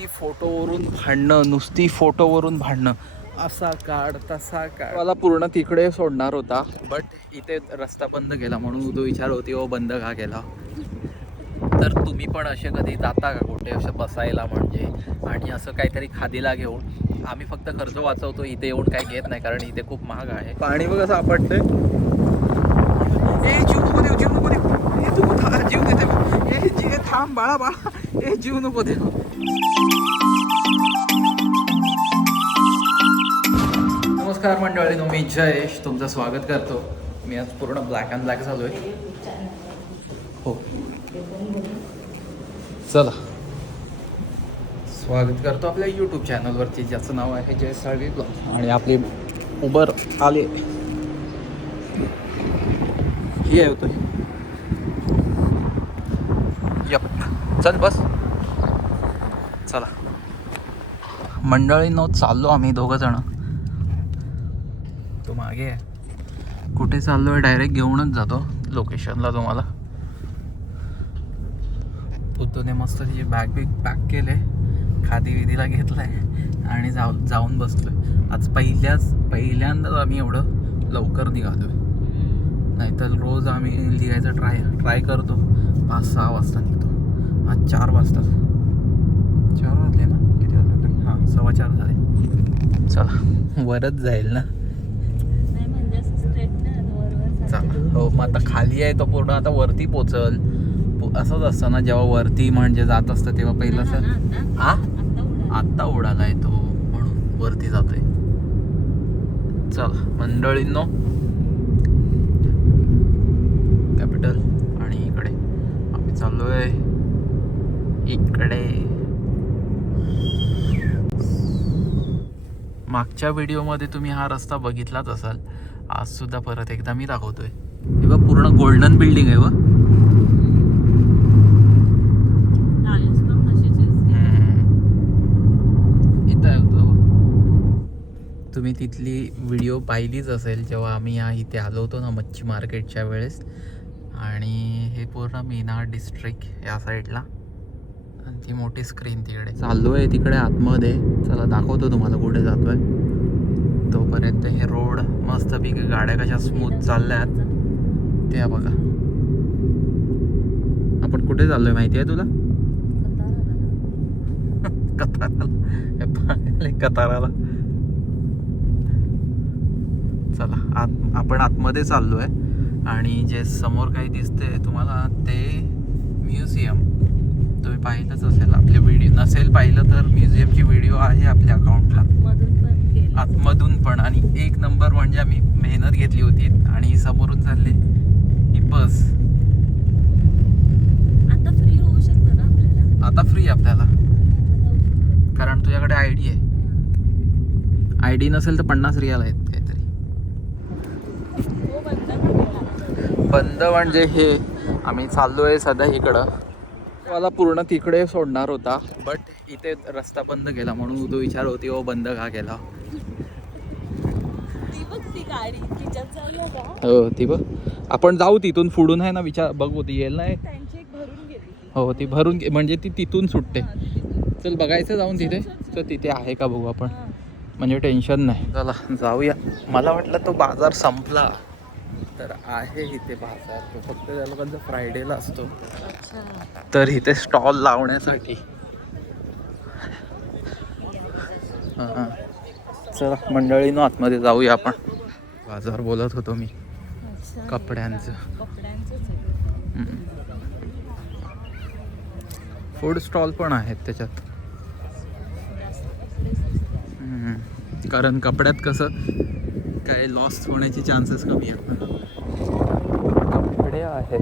नुसती फोटोवरून भांडणं नुसती फोटोवरून भांडणं. असा काढ तसा काढ. मला पूर्ण तिकडे सोडणार होता बट इथे रस्ता बंद केला म्हणून तो विचार होती ओ बंद का केला? तर तुम्ही पण असे कधी जाता का कुठे? असं बसायला म्हणजे? आणि असं काहीतरी खादीला घेऊन? आम्ही फक्त खर्च वाचवतो इथे येऊन काही घेत नाही कारण इथे खूप महाग आहे. पाणी बघ असं आपटते ए जीव नको देऊ जीव नको देऊ. जीव देते थांब बाळा बाळा. ए जीव नको नमस्कार मंडळी मी जयेश. तुमचं स्वागत करतो. मी आज पूर्ण ब्लॅक अँड ब्लॅक झालो आहे हो. चला. स्वागत करतो आपल्या यूट्यूब चॅनलवरती ज्याचं नाव आहे जय साळवी ब्लॉग. आणि आपली उबर आले. ही आहे होतो. चल बस. चला. मंडळींनो चाललो आम्ही दोघं जण. तो मागे आहे कुठे चाललो आहे डायरेक्ट घेऊनच जातो. लोकेशनला तुम्हाला. पुतूने मस्त तिची बॅग बिग पॅक केले. खादी विधीला घेतलाय. आणि जाऊ जाऊन बसलोय. आज पहिल्याच पहिल्यांदाच आम्ही एवढं लवकर निघालोय. नाहीतर रोज आम्ही लिहायचं ट्राय ट्राय करतो. पाच सहा वाजता निघतो. आज चार वाजता. चार वाजले ना? किती वाजले हां सव्वा चार झाले. चला वरच जाईल ना? म्हणजे. हो मग आता खाली आहे तो पूर्ण आता वरती पोचल. असंच असतं ना जेव्हा वरती म्हणजे जात असतं तेव्हा पहिलं हा असं ना, आता- आ? आता उडाला. आत्ता उडालाय तो म्हणून वरती जातोय. चला मंडळींनो. कॅपिटल आणि इकडे. आम्ही चाललोय. इकडे. मागच्या व्हिडिओमध्ये तुम्ही हा रस्ता बघितलाच असाल. आज सुद्धा परत एकदा मी दाखवतोय. हे बघ पूर्ण गोल्डन बिल्डिंग आहे व. तुम्ही तिथली व्हिडिओ पाहिलीच असेल जेव्हा आम्ही या इथे आलो होतो ना मच्छी मार्केटच्या वेळेस. आणि हे पूर्ण मीना डिस्ट्रिक्ट या साईडला आणि ती मोठी स्क्रीन तिकडे. चाललो आहे तिकडे आतमध्ये. चला दाखवतो तुम्हाला कुठे जातोय. तोपर्यंत हे रोड मस्तपैकी गाड्या कशा स्मूथ चालल्यात. त्या बघा. आपण कुठे चाललोय माहिती आहे तुला? कताराला हे कताराला. चला आत आपण आतमध्ये चाललोय. आणि जे समोर काही दिसते तुम्हाला ते म्युझियम तुम्ही पाहिलंच असेल आपले व्हिडिओ नसेल पाहिलं तर म्युझियमची व्हिडिओ आहे आपल्या अकाउंटला. आतमधून पण आणि एक नंबर म्हणजे आम्ही मेहनत घेतली होती आणि समोरून चालले ही बस आता फ्री होऊ शकतं ना आपल्याला आता फ्री आपल्याला. कारण तुझ्याकडे आय डी आहे. आय डी नसेल तर पन्नास रियाल आहेत काहीतरी हो? बंद म्हणजे हे आम्ही चाललो आहे सध्या इकडं मला पूर्ण तिकडे सोडणार होता बट इथे रस्ता बंद केला म्हणून तो विचार होती ओ बंद का केला? हो ती बघ. आपण जाऊ तिथून पुढून आहे ना विचार बघू ती येईल नाही. हो ती भरून म्हणजे ती तिथून सुटते. हा. चल बघायचं जाऊन तिथे. तर तिथे आहे का बघू आपण. हा. म्हणजे टेन्शन नाही. चला जाऊया. मला वाटलं तो बाजार संपला. तर आहे इथे बाजार. तो फक्त त्या लोकांचा फ्रायडेला असतो. तर इथे स्टॉल लावण्यासाठी. हां चला मंडळीनं आतमध्ये जाऊया आपण. बाजार बोलत होतो मी. कपड्यांचं. फूड स्टॉल पण आहेत त्याच्यात. कारण कपड्यात कसं काय लॉस होण्याचे चान्सेस कमी आहेत ना आहे.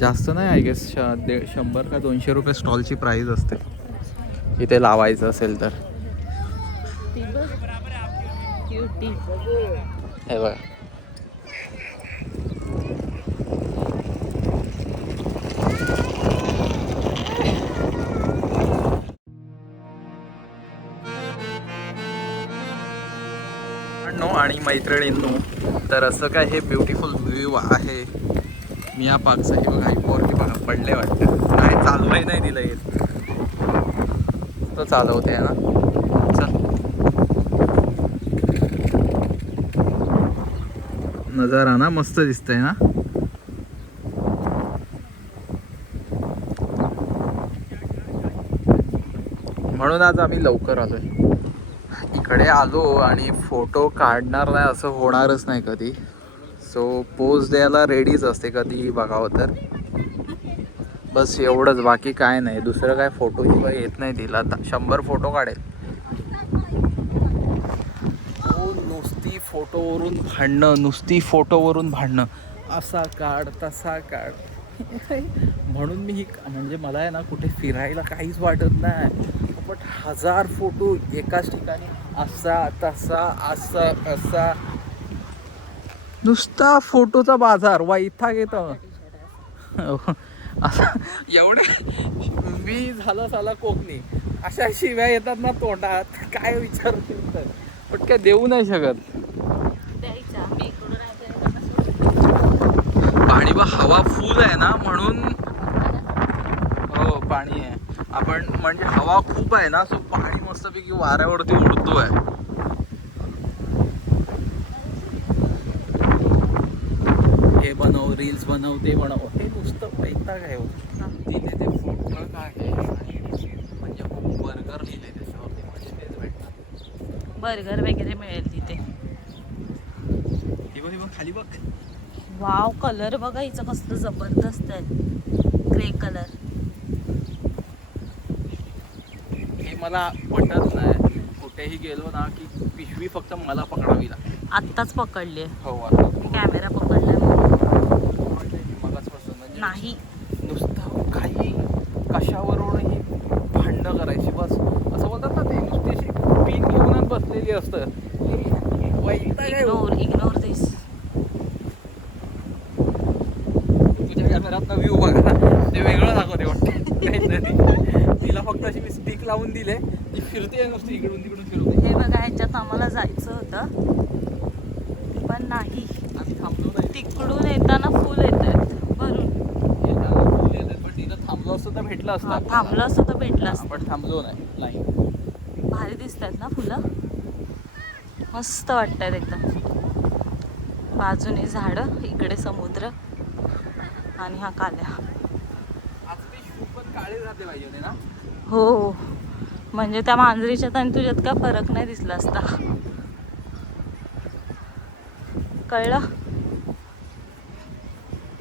जास्त नाही आय गेस शंभर का दोनशे रुपये स्टॉलची प्राईस असते. इथे लावायचं असेल तर. मैत्रिणींनो तर असं काय हे ब्युटिफुल व्ह्यू आहे. मिया पार्कचं हे बघा ही बघा पडले वाटतं. नाही चालवही नाही दिलं येत तो चालवते ना चल. नजारा ना मस्त दिसतंय ना. म्हणून आज आम्ही लवकर आलोय. इकडे आलो आणि फोटो काढणार नाही असं होणारच नाही कधी. सो पोज द्यायला रेडीच असते कधीही बघावं तर. बस एवढंच बाकी काय नाही. दुसरं काय फोटो किंवा येत नाही तिला. आता शंभर फोटो काढेल. हो, नुसती फोटोवरून भांडणं नुसती फोटोवरून भांडणं. असा काढ तसा काढ. म्हणून मी ही म्हणजे मला आहे ना कुठे फिरायला काहीच वाटत नाही. पण हजार फोटो एकाच ठिकाणी असा तसा असा असा नुसता फोटोचा बाजार वैताग येतो असा एवढे मी झालं साला कोकणी. अशा शिव्या येतात ना तोंडात काय विचार तर पण काय देऊ नाही शकत. पाणी बा हवा फुल आहे ना म्हणून. हो पाणी आहे. आपण म्हणजे हवा खूप आहे ना सो पाणी मस्तपैकी वाऱ्यावरती उडतोय. हे बनव रील्स बनव ते बनव. हे नुसतं वैताग आहे हो. तिथे ते फोटो आहे आणि म्हणजे बर्गर लिहिले त्याच्यावरती म्हणजे तेच भेटणार बर्गर वगैरे मिळेल तिथे. हे बघ बघ खाली बघ. वाव कलर बघा हिचं कसलं जबरदस्त आहे. ग्रे कलर हे मला पटत नाही. कुठेही गेलो ना की पिशवी फक्त मला पकडावी लागते. आत्ताच पकडली. हो आता कॅमेरा पकडला. मगाचपासून म्हणजे नाही नुसतं काही कशावरूनही भांडणं करायची बस. असं बोलतात ना ते नुसती अशी पिन घेऊनच बसलेली असतं. वैताग आहे हो. इग्नोर इग्नोर दिस तुझ्या कॅमेऱ्यात व्ह्यू बघा ना. ते वेगळं दाखवते वाटतं. तिला फक्त अशी मी स्टिक लावून दिले. ती फिरते नुसती इकडून तिकडून फिरते हे बघा ह्याच्यात आम्हाला जायचं होतं. पण नाही. आम्ही थांबलो नाही. तिकडून येताना फुल येत आहेत. भरून. येताना फुल पण तिथं थांबलो असतं तर भेटलं असतं. थांबलं असतं तर भेटलं असतं. आपण थांबलो नाही. भारी दिसत आहेत ना फुलं? मस्त वाटत आहेत एकदम. बाजूने झाडं इकडे समुद्र आणि हा काल्या आज ते शूट पण काळे झाले पाहिजे ना हो. म्हणजे त्या मांजरीच्यात आणि तुझ्यात काय फरक नाही दिसला असता? कळलं?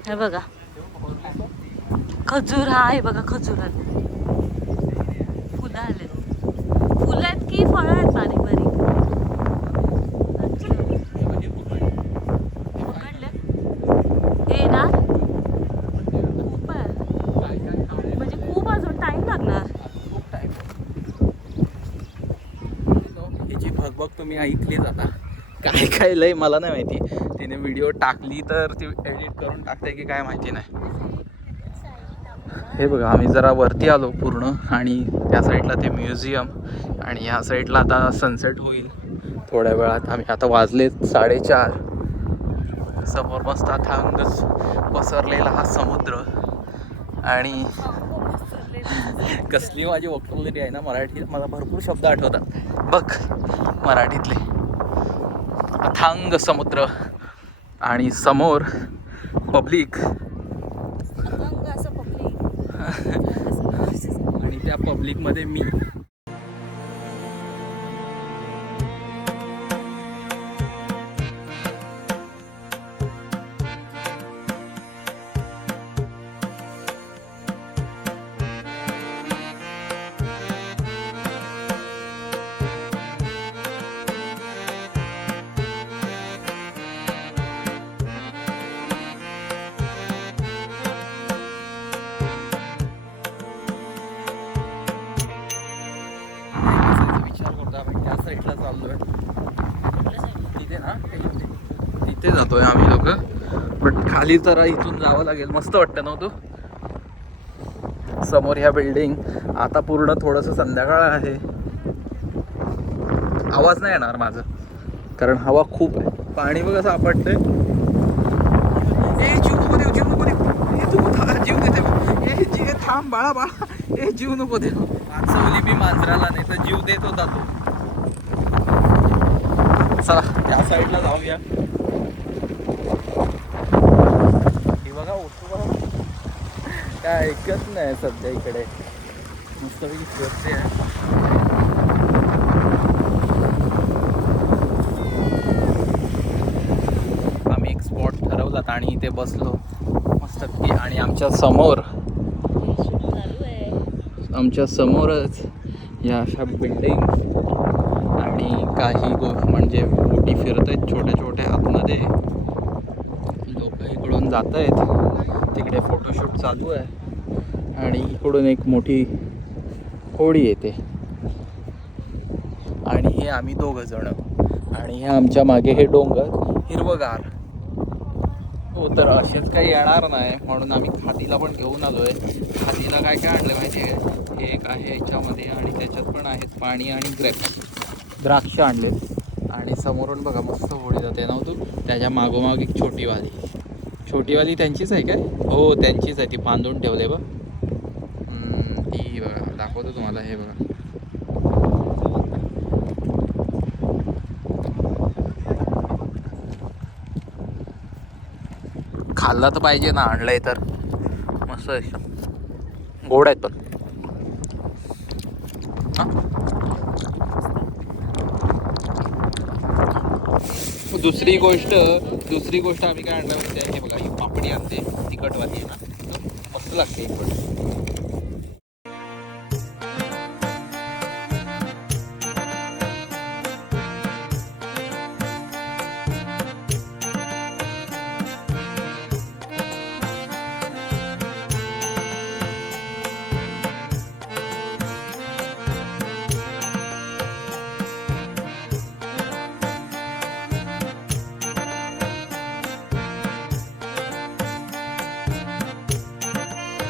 हे बघा. खजूर हा आहे बघा खजूर आले. फुलं आले. फुलं आहेत की फळं आहेत बारीक बारीक अच्छा. पकडले हे ना खूप आहे म्हणजे खूप अजून टाइम लागणार ही तुम्ही ऐकलीच आता. काय काय लय मला नाही माहिती. तिने व्हिडिओ टाकली तर ती एडिट करून टाकते की काय माहिती नाही. हे बघा आम्ही जरा वरती आलो पूर्ण आणि त्या साईडला ते म्युझियम आणि ह्या साईडला आता सनसेट होईल. थोड्या वेळात आम्ही आता वाजले साडेचार. समोर मस्त थांग पसरलेला हा समुद्र. आणि कसली माझी वक्तव्य आहे ना मराठी मला भरपूर शब्द आठवतात. बघ मराठीतले. अथांग समुद्र आणि समोर पब्लिक. आणि त्या पब्लिकमध्ये मी. साईडला चाललोय. तिथे ना तिथे- जातोय आम्ही लोक. बट खाली जरा इथून जावं लागेल. मस्त वाटतं ना हो तो? समोर ह्या बिल्डिंग आता पूर्ण थोडंसं संध्याकाळ आहे. आवाज नाही येणार माझं. कारण हवा खूप आहे. पाणी बघ असं आपटतंय. ए जीव नको देऊ जीव नको देऊ. तू था- जीव देते. ए जीव थांब बाळा बाळा. ए जीव नको वाचवली मी मांजराला नाही तर जीव देत होता तो. चला त्या साईडला जाऊया. ही बघा ओटू काय ऐकत नाही सध्या इकडे. मस्तपैकी फिरते आहे आम्ही एक स्पॉट ठरवलात आणि इथे बसलो. मस्तपैकी आणि आमच्यासमोर आमच्या समोरच या अशा बिल्डिंग काही गो म्हणजे बोटी फिरत आहेत छोट्या छोट्या आतमध्ये. लोक इकडून जात आहेत तिकडे फोटोशूट चालू आहे. आणि इकडून एक मोठी होडी येते. आणि हे आम्ही दोघं जण. आणि हे आमच्या मागे हे डोंगर हिरवगार. हो तर असेच काही येणार नाही. म्हणून आम्ही खादीला पण घेऊन आलो आहे खादीला काय काय आणलं माहिती आहे हे एक आहे याच्यामध्ये आणि त्याच्यात पण आहेत पाणी आणि ग्रेप्स द्राक्ष आणले. आणि समोरून बघा मस्त होळी जाते ना हो तू? त्याच्या मागोमाग एक छोटीवाली. छोटीवाली त्यांचीच आहे काय? हो त्यांचीच आहे. ती बांधून ठेवले बघ. ती बघा दाखवतो तुम्हाला हे बघा. खाल्ला तर पाहिजे ना आणलंय तर. मस्त आहे. गोड आहेत पण. हां? दुसरी गोष्ट दुसरी गोष्ट आम्ही काय आणलं म्हणजे हे बघा ही पापडी आणते तिखटवाली आहे ना. मस्त लागते ही पण.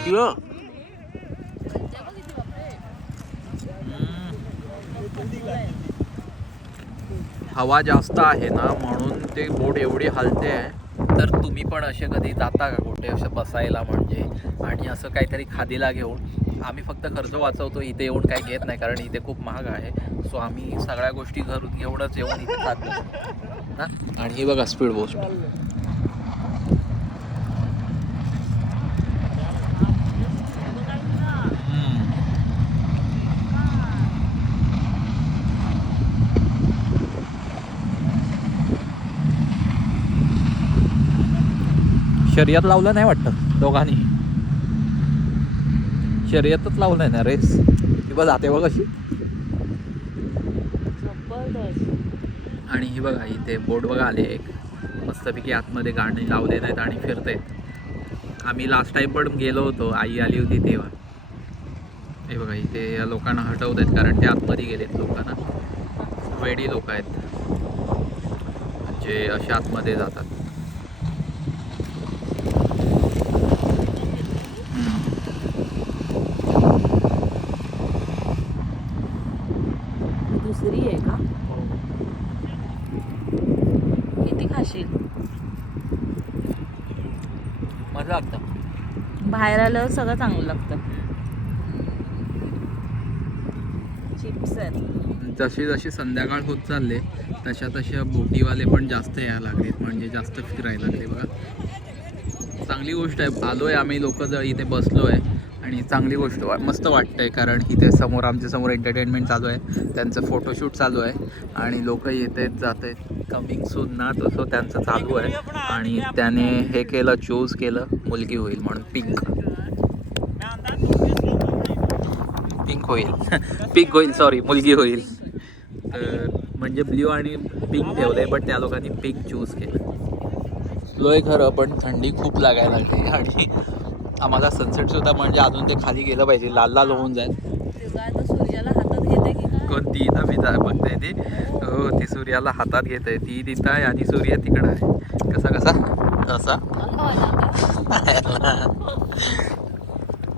किलो हवा जास्त आहे ना म्हणून ते बोट एवढी हलते. आहे तर तुम्ही पण असे कधी जाता का कुठे? असं बसायला म्हणजे? आणि असं काहीतरी खादीला घेऊन? आम्ही फक्त खर्च वाचवतो इथे येऊन काही घेत नाही कारण इथे खूप महाग आहे. सो आम्ही सगळ्या गोष्टी घरून घेऊनच येऊन इथे खातो ना आणि ही बघा स्पीड बोस्ट शर्यत लावलं नाही वाटतं दोघांनी. शर्यतच लावलं ना रेस. ती बघ जाते बघ अशी. आणि ही बघा इथे बोट बघा आले एक. मस्तपैकी आतमध्ये गाणी लावले नाहीत आणि फिरते आम्ही लास्ट टाइम पण गेलो होतो आई आली होती तेव्हा. हे बघा इथे या लोकांना हटवत आहेत कारण ते आतमध्ये गेलेत लोकांना. वेडी लोक आहेत. म्हणजे असे आतमध्ये जातात हम्म. दुसरी आहे का किती खाशील मजा लागतं सगळं चांगलं लागतं. चिप्स जशी जशी संध्याकाळ होत चालले तशा तशा बोटीवाले पण जास्त यायला लागलेत म्हणजे जास्त फिरायला लागले बघा. चांगली गोष्ट आहे आलोय आम्ही लोक जर इथे बसलो आहे आणि चांगली गोष्ट वा- मस्त वाटतंय कारण इथे समोर आमच्यासमोर एंटरटेनमेंट चालू आहे त्यांचं फोटोशूट चालू आहे आणि लोक येत आहेत जात. आहेत कमिंग सून ना तसं त्यांचं चालू आहे आणि त्याने हे केलं चूज केलं मुलगी होईल म्हणून पिंक पिंक होईल. पिंक होईल सॉरी मुलगी होईल. तर म्हणजे ब्ल्यू आणि पिंक ठेवलंय बट त्या लोकांनी पिंक चूज केलं. लोय खरं पण थंडी खूप लागायला लागली आणि आम्हाला सनसेट सुद्धा म्हणजे अजून ते खाली गेलं पाहिजे लाल लाल होऊन जाईल. तेव्हा आता सूर्याला हातात घेते की काय कोणती? इथं मी जा- बघते ती. हो ती सूर्याला हातात घेते ती तिथं आहे आणि सूर्य तिकडं आहे. कसा कसा? असा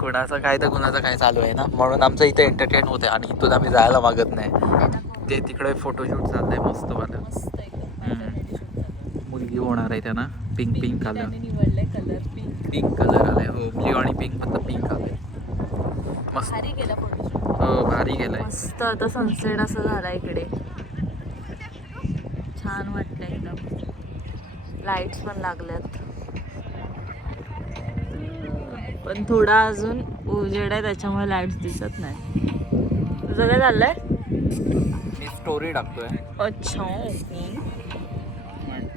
कुणाचं काय तर कुणाचं काय चालू आहे ना? म्हणून आमचं इथे एंटरटेन होते आणि इथून आम्ही जायला मागत नाही. ते तिकडे फोटोशूट चाललंय मस्त वाला. मस्त एकदम होणार आहे त्यांना. Pink pink colour pink pink colour आलाय. हो ब्ल्यू आणि पिंक मधलं पिंक आलंय. मस्त. भारी गेला फोटोशूट हो भारी गेलाय. मस्त. आता सनसेट असं झाला इकडे. छान वाटतं एकदम. लाईट्स पण लागल्यात. पण थोडा अजून उजेड आहे त्याच्यामुळे लाईट्स दिसत नाही. तुझं काय चाललंय मी स्टोरी टाकतोय. अच्छा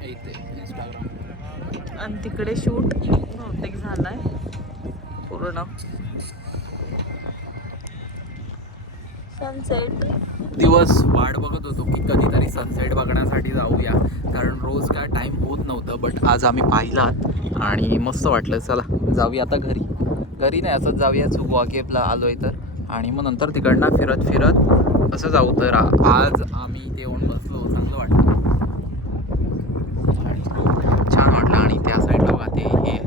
इथे इंस्टाग्राम आणि तिकडे शूट बहुतेक झालाय. पूर्ण. सनसेट दिवस वाट बघत होतो की कधीतरी सनसेट बघण्यासाठी जाऊया. कारण रोज काय टाईम होत नव्हतं बट आज आम्ही पाहिलात आणि मस्त वाटलं. चला जाऊया आता घरी. घरी नाही असंच जाऊया चुकवा केपला आलो आहे तर. आणि मग नंतर तिकडनं फिरत फिरत असं जाऊ तर आज आम्ही इथे येऊन बसलो चांगलं वाटलं. आणि खूप छान वाटलं. आणि त्या साईडला बघा ते हे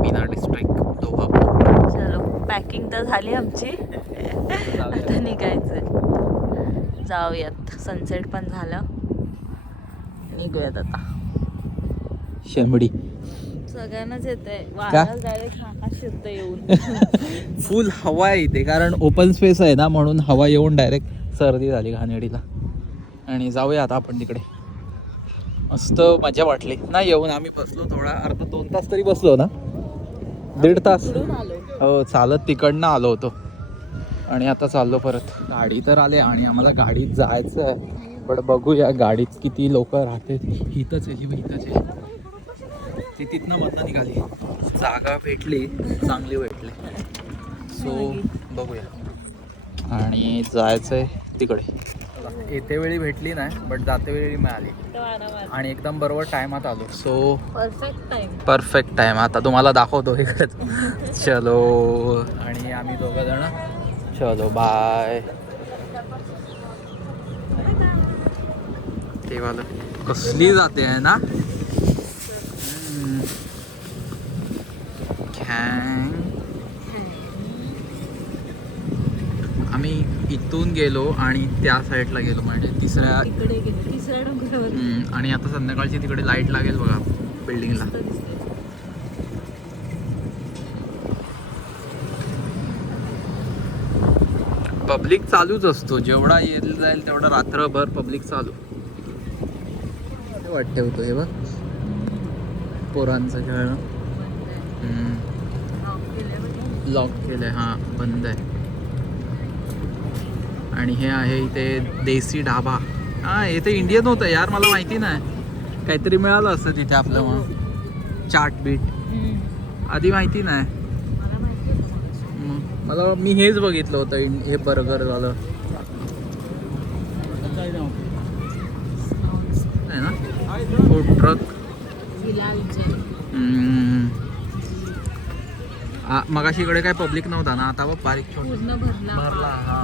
मीना डिस्ट्रिक्ट दोहापूर चलो पॅकिंग तर झाली आमची. आता निघायचंय. जाऊयात. सनसेट पण झालं. निघूयात आता. शेंबडी. सगळ्यांनाच येतं येऊन. फुल हवा आहे इथे कारण ओपन स्पेस आहे ना म्हणून हवा येऊन डायरेक्ट सर्दी झाली घाणेडीला आणि जाऊया आता आपण तिकडे. मस्त मजा वाटली. नाही येऊन आम्ही बसलो थोडा अर्धा दोन तास तरी बसलो ना. दीड तास. हो चालत तिकडनं आलो होतो. आणि आता चाललो परत. गाडी तर आले आणि आम्हाला गाडीत जायचं आहे पण बघूया गाडीत किती लोक राहते इथंच आहे इथंच आहे. ती तिथनं मधनं निघाली. जागा भेटली चांगली भेटली. सो बघूया. आणि जायचं आहे तिकडे. येते वेळी भेटली नाही बट जाते वेळी मिळाली. आणि एकदम बरोबर टायमात आलो. So perfect time perfect time आता तुम्हाला दाखवतो इकडे चलो. आणि आम्ही दोघं जण. चलो बाय ते कसली जाते आहे ना? खॅंग. आम्ही इथून गेलो आणि त्या साईडला गेलो म्हणजे तिसऱ्या आणि आता संध्याकाळची तिकडे लाइट लागेल बघा बिल्डिंगला. पब्लिक चालूच असतो. जेवढा येईल जाईल तेवढा रात्रभर पब्लिक चालू. वाटते होतो हे बघ? पोरांचं Lock लॉक केलंय. हां बंद आहे. आणि हे आहे इथे देसी ढाबा. हां इथे इंडियन होतं यार मला माहिती नाही. काहीतरी मिळालं असतं तिथे आपलं म्हणून. चाट बीट. आधी माहिती नाही. मला मी हेच बघितलं होतं हे बर्गर झालं आहे ना? Food truck. मगाशी इकडे काय पब्लिक नव्हता ना आता बारीक छोट. भरला हा.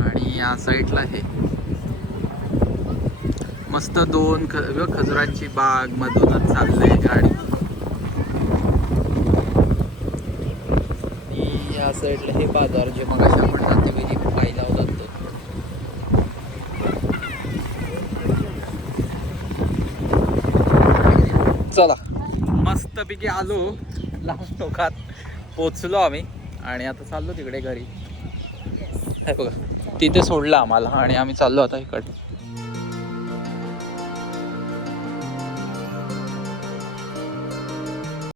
आणि या साईडला हे. मस्त दोन ख खजुरांची बाग मधूनच चाललंय गाडी आणि या साईडला हे बाजार जे मग आपण जाते वेळी पाहिला होता तो चला. मस्तपैकी आलो. लांब टोकात पोचलो आम्ही आणि आता चाललो तिकडे घरी. हे बघा तिथे सोडलं आम्हाला आणि आम्ही चाललो आता इकडे.